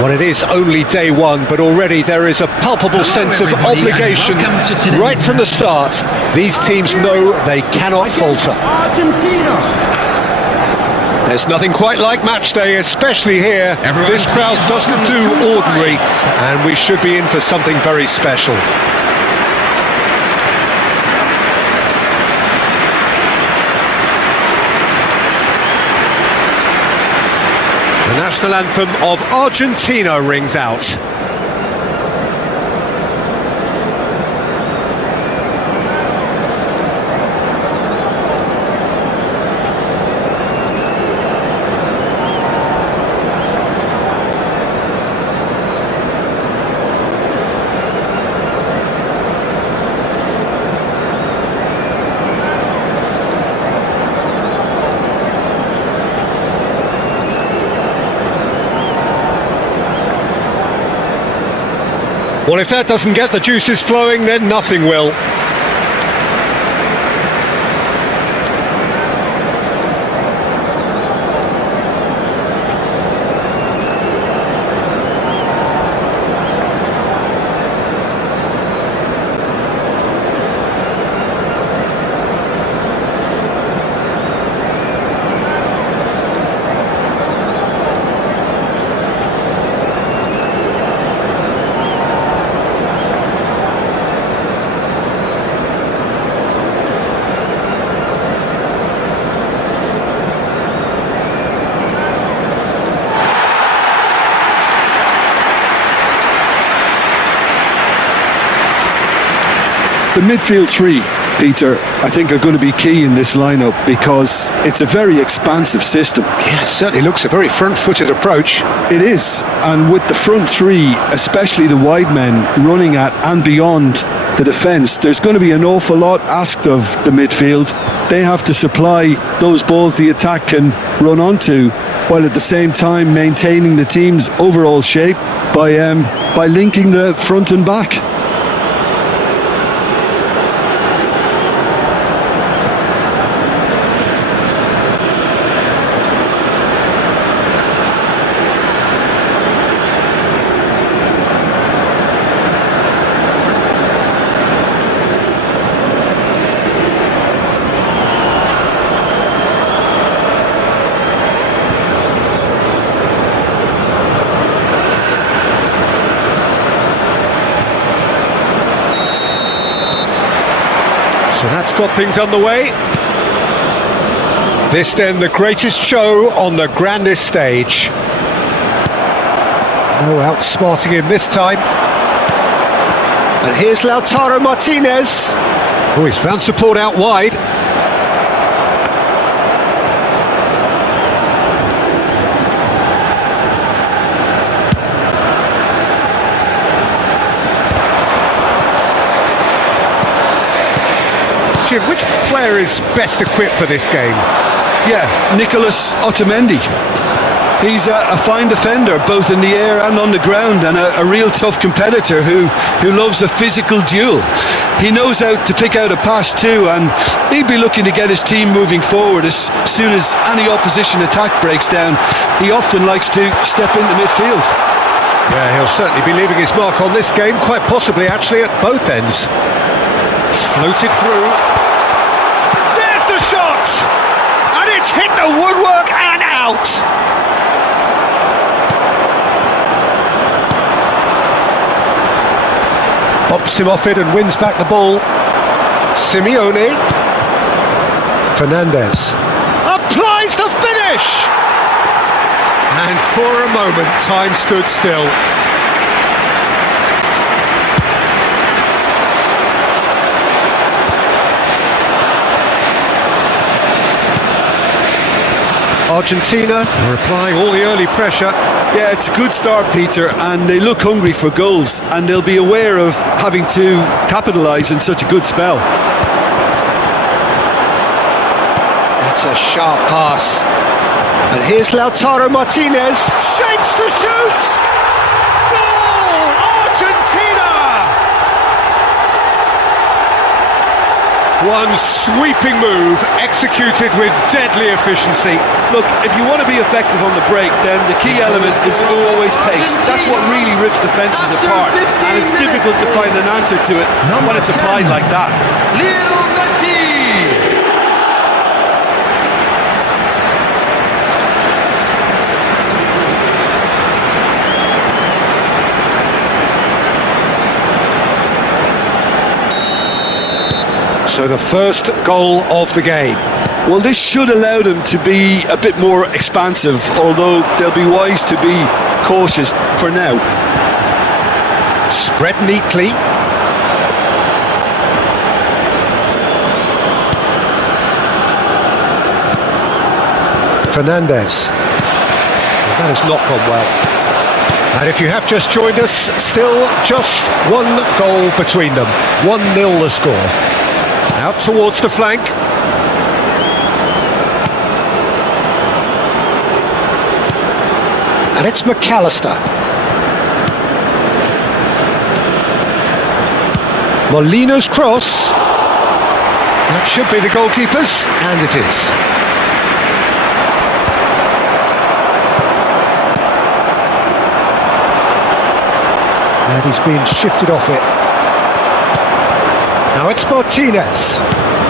Well, it is only day one, but already there is a palpable sense of obligation right from the start. These teams know they cannot falter. There's nothing quite like match day, especially here. This crowd doesn't do ordinary, and we should be in for something very special. The national anthem of Argentina rings out. Well, if that doesn't get the juices flowing, then nothing will. The midfield three, Peter, I think are going to be key in this lineup because it's a very expansive system. Yeah, it certainly looks a very front-footed approach. It is, and with the front three, especially the wide men running at and beyond the defence, there's going to be an awful lot asked of the midfield. They have to supply those balls the attack can run onto, while at the same time maintaining the team's overall shape by linking the front and back. So that's got things underway. This then the greatest show on the grandest stage. No outsmarting him this time. And here's Lautaro Martinez. Oh, he's found support out wide. Jim, which player is best equipped for this game? Yeah, Nicolas Otamendi. He's a fine defender, both in the air and on the ground, and a real tough competitor who loves a physical duel. He knows how to pick out a pass too, and he'd be looking to get his team moving forward as soon as any opposition attack breaks down. He often likes to step into midfield. Yeah, he'll certainly be leaving his mark on this game, quite possibly actually at both ends. Floated through. There's the shot! And it's hit the woodwork and out! Bops him off it and wins back the ball. Simeone. Fernandez. Applies the finish! And for a moment, time stood still. Argentina are applying all the early pressure. Yeah, it's a good start, Peter, and they look hungry for goals, and they'll be aware of having to capitalise in such a good spell. That's a sharp pass. And here's Lautaro Martinez. Shapes to shoot! Goal! Argentina! One sweeping move, executed with deadly efficiency. Look, if you want to be effective on the break, then the key element is always pace. That's what really rips defences apart, and it's difficult to find an answer to it when it's applied like that. Lionel Messi. So the first goal of the game. Well, this should allow them to be a bit more expansive, although they'll be wise to be cautious for now. Spread neatly. Fernandez. Well, that has not gone well. And if you have just joined us, still just one goal between them. 1-0 the score. Out towards the flank. And it's McAllister. Molina's cross. That should be the goalkeeper's, and it is. And he's been shifted off it. Now it's Martinez.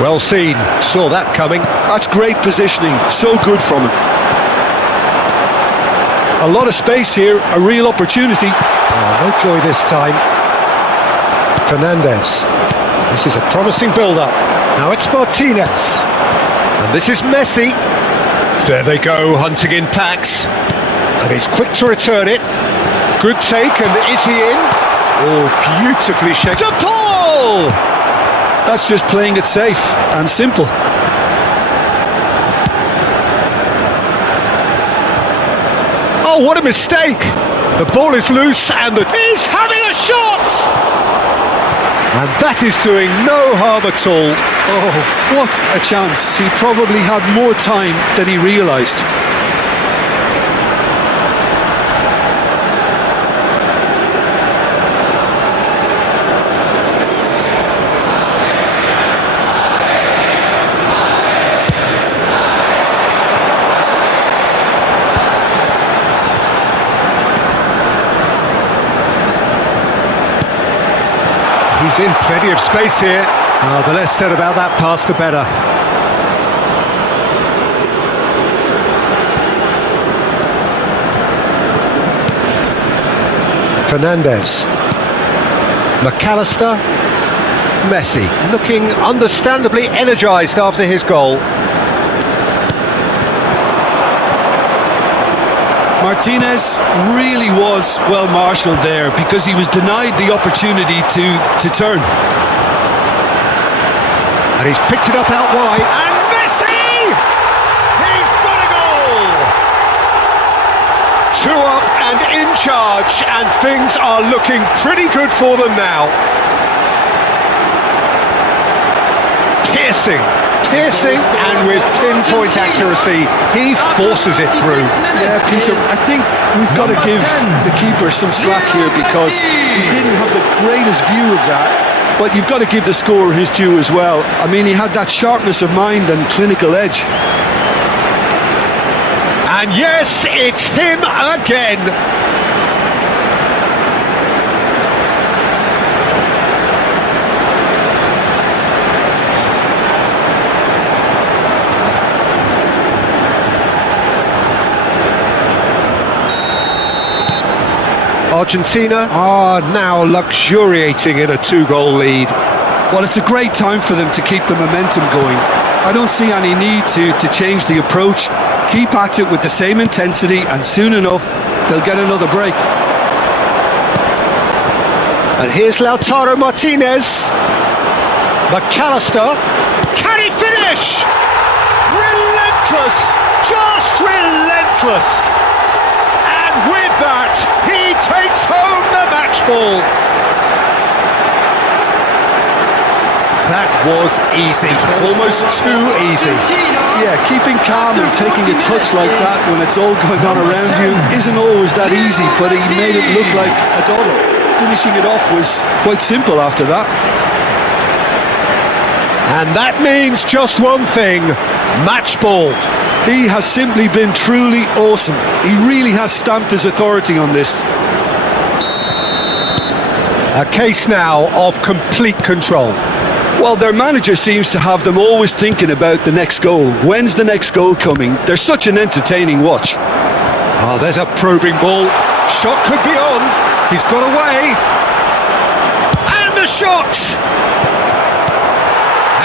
Well seen, saw that coming. That's great positioning, so good from him. A lot of space here, a real opportunity. Oh, no joy this time. Fernandez. This is a promising build-up. Now it's Martinez. And this is Messi. There they go, hunting in packs. And he's quick to return it. Good take, and is he in? Oh, beautifully shaped. To Paul! That's just playing it safe and simple. Oh, what a mistake! The ball is loose and he's having a shot! And that is doing no harm at all. Oh, what a chance. He probably had more time than he realised. He's in plenty of space here. The less said about that pass, the better. Fernandez. McAllister. Messi, looking understandably energised after his goal. Martinez really was well marshalled there because he was denied the opportunity to turn. And he's picked it up out wide. And Messi! He's got a goal! 2 up and in charge, and things are looking pretty good for them now. Piercing, and with pinpoint accuracy, he forces it through. Yeah, Peter, I think we've got to give the keeper some slack here because he didn't have the greatest view of that, but you've got to give the scorer his due as well. I mean, he had that sharpness of mind and clinical edge. And yes, it's him again. Argentina are now luxuriating in a 2-goal lead. Well, it's a great time for them to keep the momentum going. I don't see any need to change the approach. Keep at it with the same intensity, and soon enough, they'll get another break. And here's Lautaro Martinez. McAllister. Can he finish? Relentless! Just relentless! With that, he takes home the match ball. That was easy, almost too easy. Yeah, keeping calm and taking a touch like that when it's all going on around you isn't always that easy, but he made it look like a dollar. Finishing it off was quite simple after that. And that means just one thing, match ball. He has simply been truly awesome. He really has stamped his authority on this. A case now of complete control. Well, their manager seems to have them always thinking about the next goal. When's the next goal coming? They're such an entertaining watch. Oh, there's a probing ball. Shot could be on. He's got away. And the shot!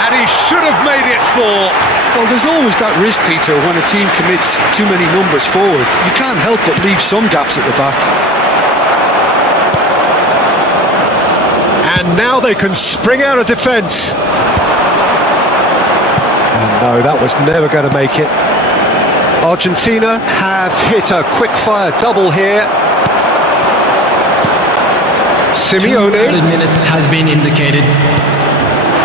And he should have made it 4. Well, there's always that risk, Peter, when a team commits too many numbers forward. You can't help but leave some gaps at the back. And now they can spring out of defence. And no, that was never going to make it. Argentina have hit a quick-fire double here. Simeone. 2 minutes has been indicated.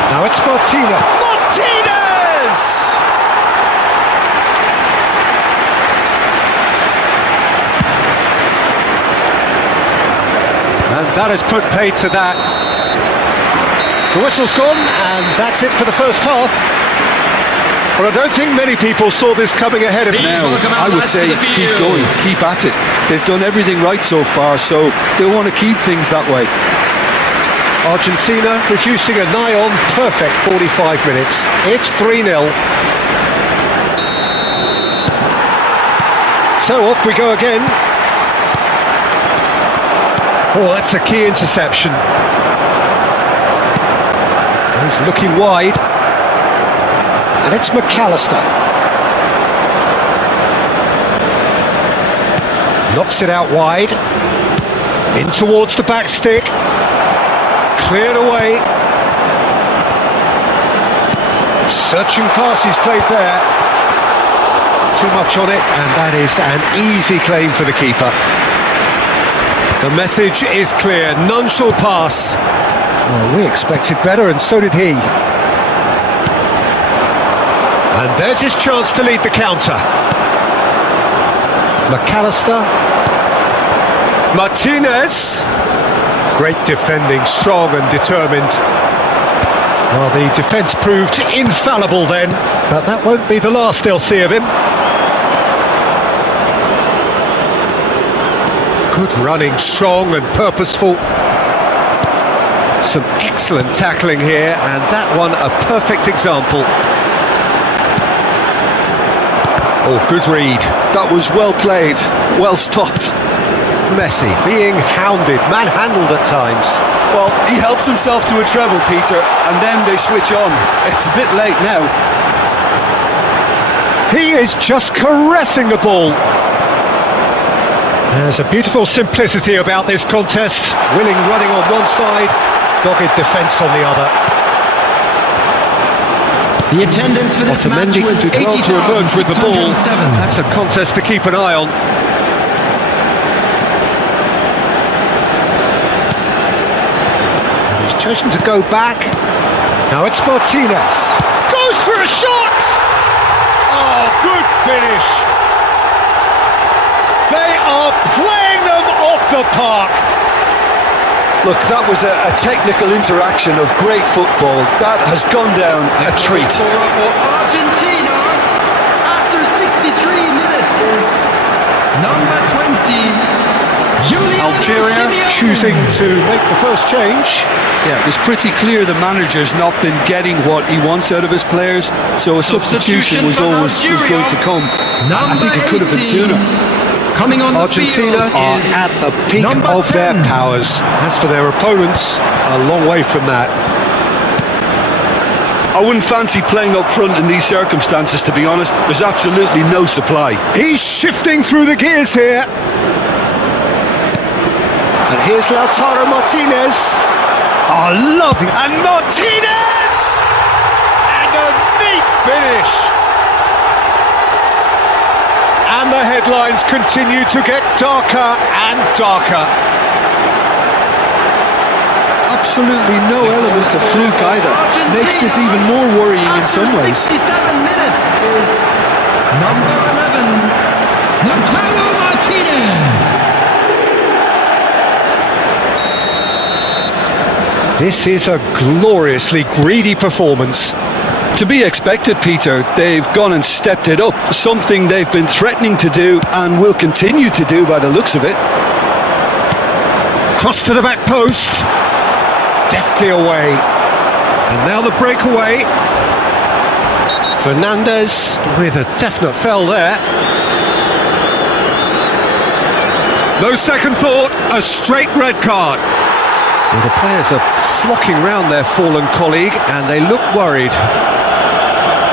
Now it's Martinez. Martinez! And that has put paid to that. The whistle's gone, and that's it for the first half. Well, I don't think many people saw this coming ahead of Now, I would say keep going, keep at it. They've done everything right so far, so they'll want to keep things that way. Argentina producing a nigh-on perfect 45 minutes. It's 3-0. So off we go again. Oh, that's a key interception. He's looking wide. And it's McAllister. Knocks it out wide. In towards the back stick. Cleared away. Searching pass he's played there. Too much on it, and that is an easy claim for the keeper. The message is clear, none shall pass. Oh, we expected better, and so did he. And there's his chance to lead the counter. McAllister. Martinez. Great defending, strong and determined. Well, the defence proved infallible then, but that won't be the last they'll see of him. Good running, strong and purposeful. Some excellent tackling here, and that one a perfect example. Oh, good read. That was well played, well stopped. Messi being hounded, manhandled at times. Well, he helps himself to a treble, Peter, and then they switch on. It's a bit late now. He is just caressing the ball. There's a beautiful simplicity about this contest. Willing running on one side, dogged defence on the other. The attendance for this match was did well to emerge with the ball. 80,607. That's a contest to keep an eye on. And he's chosen to go back. Now it's Martinez. Goes for a shot! Oh, good finish. They are playing them off the park. Look, that was a technical interaction of great football. That has gone down a treat. Argentina, after 63 minutes, is number 20. Algeria choosing to make the first change. Yeah, it was pretty clear the manager's not been getting what he wants out of his players, so a substitution was going to come. I think it could have been sooner. Coming on Argentina are at the peak of their powers. As for their opponents, a long way from that. I wouldn't fancy playing up front in these circumstances, to be honest. There's absolutely no supply. He's shifting through the gears here. And here's Lautaro Martinez. Oh, lovely. And Martinez! And a neat finish. And the headlines continue to get darker and darker. Absolutely no element of fluke either. Makes this even more worrying in some ways. 67 minutes is number 11, Lautaro Martinez. This is a gloriously greedy performance. To be expected, Peter. They've gone and stepped it up, something they've been threatening to do and will continue to do by the looks of it. Cross to the back post. Deftly away. And now the breakaway. Fernandez with a definite foul there. No second thought, a straight red card. Well, the players are flocking round their fallen colleague and they look worried.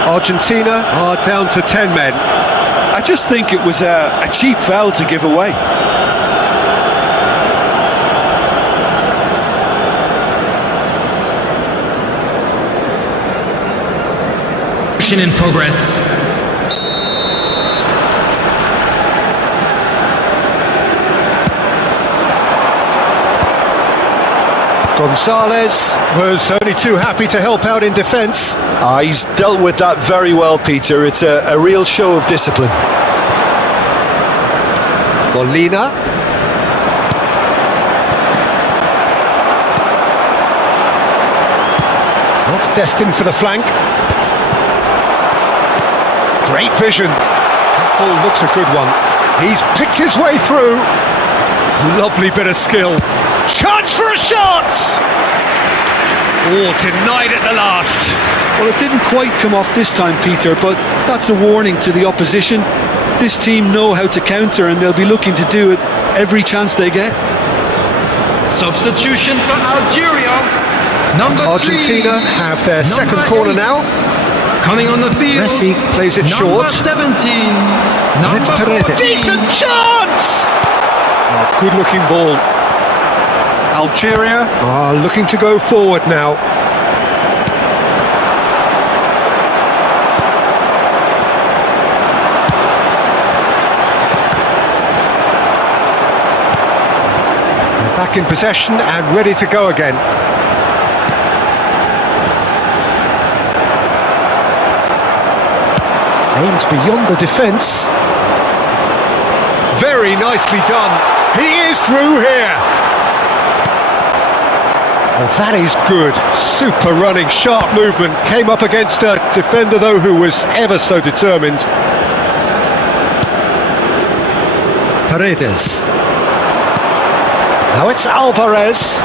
Argentina are down to 10 men. I just think it was a cheap foul to give away. In progress. Gonzalez was only too happy to help out in defence. He's dealt with that very well, Peter. It's a real show of discipline. Molina. That's destined for the flank. Great vision. That ball looks a good one. He's picked his way through. Lovely bit of skill. Chance for a shot! Oh, denied at the last. Well, it didn't quite come off this time, Peter, but that's a warning to the opposition. This team know how to counter and they'll be looking to do it every chance they get. Substitution for Algeria. Number Argentina 3. have their second Number corner 8. now. Coming on the field. Messi plays it short. Number 17. And it's Number Paredes. 14. Decent chance! Oh, good looking ball. Algeria are looking to go forward now. They're back in possession and ready to go again. Aimed beyond the defence. Very nicely done. He is through here. Oh, that is good. Super running, sharp movement. Came up against a defender, though, who was ever so determined. Paredes. Now it's Alvarez.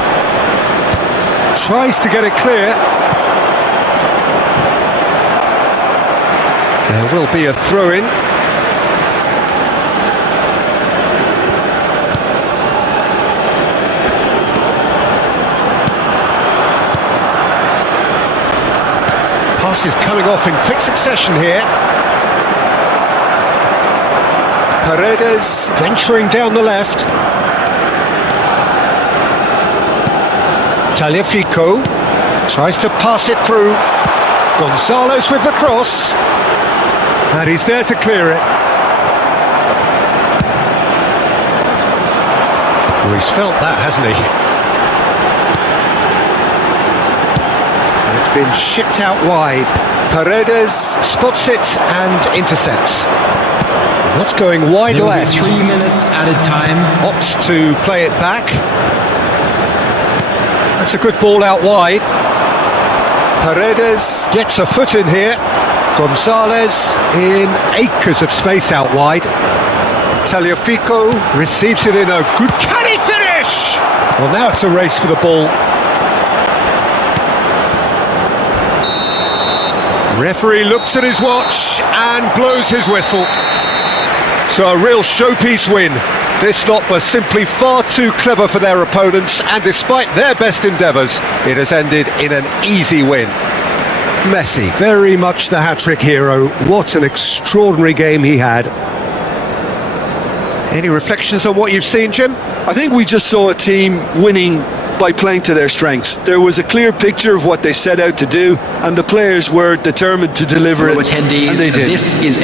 Tries to get it clear. There will be a throw-in. Passes coming off in quick succession here. Paredes venturing down the left. Tagliafico tries to pass it through. Gonzalez with the cross. And he's there to clear it. Well, he's felt that, hasn't he? And it's been shipped out wide. Paredes spots it and intercepts. That's going wide There will left. be 3 minutes added time. Opts to play it back. That's a good ball out wide. Paredes gets a foot in here. Gonzalez in acres of space out wide. Tagliafico receives it in a good... Can he finish? Well, now it's a race for the ball. Referee looks at his watch and blows his whistle. So a real showpiece win. This lot was simply far too clever for their opponents, and despite their best endeavours, it has ended in an easy win. Messi, very much the hat-trick hero. What an extraordinary game he had. Any reflections on what you've seen, Jim? I think we just saw a team winning by playing to their strengths. There was a clear picture of what they set out to do, and the players were determined to deliver it, and they did. This is